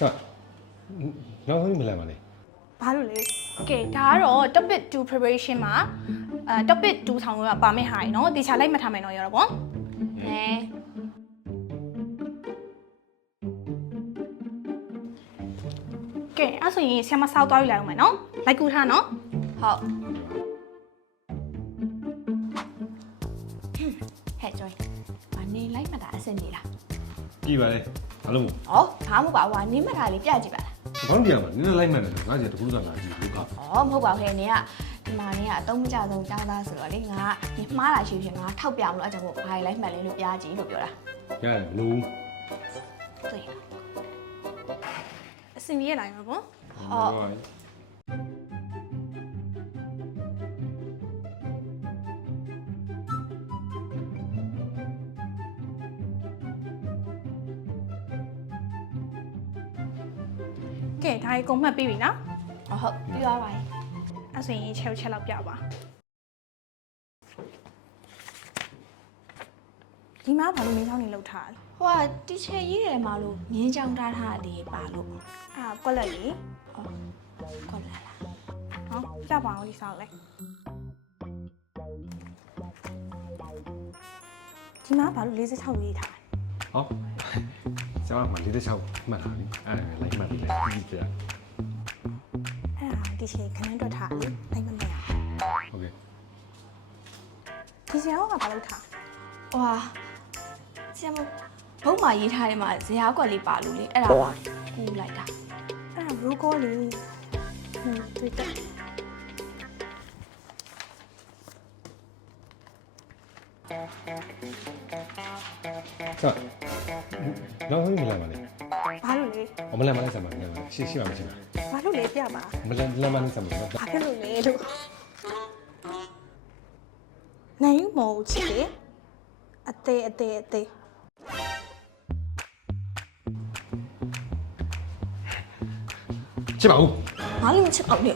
Ça, nó không làm này. ဘာလို့လဲကဲဒါကတော့ topic 2 preparation မှာtopic 2ဆောင်ကပါမယ့်ဟာရေနော်တေချာလိုက်မှတ်ထားမယ်နော်ရတော့ဗောကဲအဲ့ဆိုရင်ဆရာမစောက်သွားယူလိုက်အောင်မယ်နော်လိုက်ကူထားနော်ဟုတ်ဟဲ့ joy ဘာနေလိုက်မှတ်တာအစင်နေလား Đi vào đây. Alo. ဟောဘာမှမပါဘူးဟာနေမှတ်တာလေးပြကြည့်ပါလား Con đi mà, nó lại mà nó giờ tôi cũng rằng là gì cũng có. ဩမဟုတ်ပါဘူးဟဲ့နေကဒီမှာနေကအတုံးမကြဆုံးကြားသားဆိုတော့လေငါနေမှားတာရှိဖြစ်ငါထောက်ပြအောင်လို့အကြောင်းကိုဘာလိုက်မှတ်လဲလို့ပြကြည့်လို့ပြောတာ Cái này ngu. 对အစင်ကြီးရလာရောဗော Rồi. ကဲဒါကြီးကုန်မှတ်ပြီးပြီနော်ဟုတ်ပြီးသွားပါပြီအဲ့ဆိုရင်ချက်လောက်ပြပါဒီမှာဘာလို့မင်းချောင်းနေလောက်ထားလဲဟိုကတီချယ်ရေးတယ်မှာလို့ငင်းချောင်းထားတာလေးပါလို့အာကွက်လက်ကြီးကွက်လက်လားဟောကြပါအောင်ဒီဆောင်လဲဒီမှာဘာလို့46ရေးထားလဲ Hop. Sao mà đi tới sau mà lấy mà đi lại đi kìa. အဲ့ဒါတီချယ်ခဏတော့ထားလေနိုင်မမရ Ok. ဒီစရာကဘာလို့ထား ဟွာဆရာမဘုံမှာရေးထားတယ်မှာဇရာကွက်လေးပါလို့လေအဲ့ဒါကူလိုက်တာ အဲ့ဒါရိုးကောလေးတွေ့တယ် Ça. Nó không làm này. ဘာလို့လဲ Ông làm này sao mà làm? Xí mà xí mà. ဘာလို့လဲပြပါ Ông làm này sao mà? ဘာဖြစ်လို့လဲလို့နိုင်မောချစ်အသေး Chứ bảo. ငါလည်းမချစ်အောင်လေ